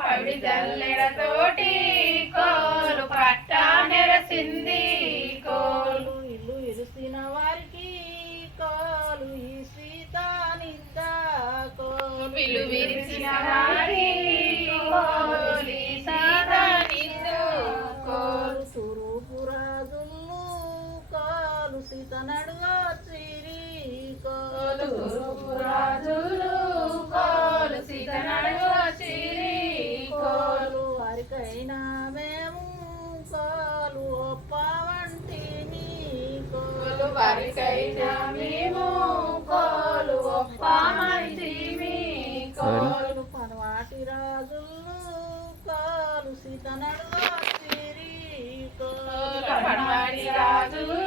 పడి జల్లెడతోటి కోలు పట్ట నెరసింది కోలు ఇల్లు ఇరుసిన వారికి కోలు ఈ సీతానిద్ద కోలు విరిచిన వారి కోలి సీతనిద్దు కోలు కోలు తూర్పు రాజులు కోలు సీత నడుగా చిరి కోలు కోలు కోలు వారికైనా మేము కోలు ఒప్పమంటిమి కోలు. కోలు పనవాటి రాజులు కోలు. సీత కోలు. పడవాడి రాజులు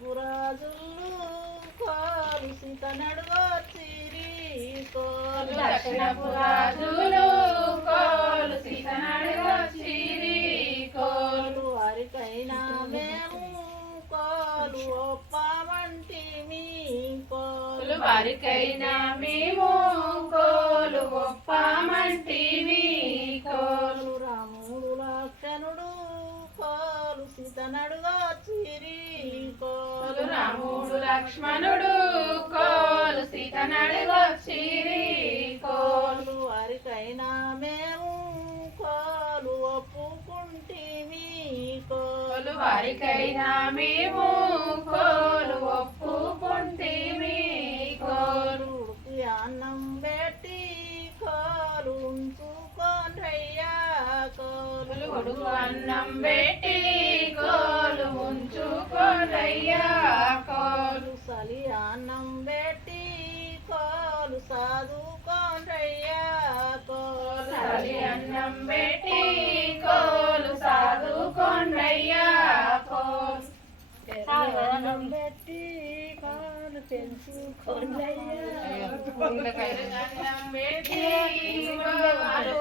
దచ్చనపు రాజులు కోలు సీత నడుగా చిరి కోలు సీతనడుగు వారికైనా మేము కోలు ఒప్పమంటిమి కోలు కోలు వారికైనా మేము కోలు ఒప్పమంటివి కోలు కోలు రాముడు లక్షణుడు కోలు సీత రాముడు లక్ష్మణుడు కోలు సీతనడుగు చిరి కోలు. కోలు వారికైనా మేము కోలు ఒప్పుకుంటిమి? కోలు వారికైనా మేము కోలు ఒప్పుకుంటేమి? కోలు. అన్నం పెట్టి కోలు ఉంచుకోనయ్యా కోలు. అన్నం పెట్టి కోలు ఉంచుకోనయ్యా కోలు సాధుకోనయ్యా కోలు సలి అన్నం పెట్టి కోలు సాదుకొండయ్యా కోలు. అన్నం పెట్టి కోలు అన్నం పెట్టి ఉంచుకొనయ్యా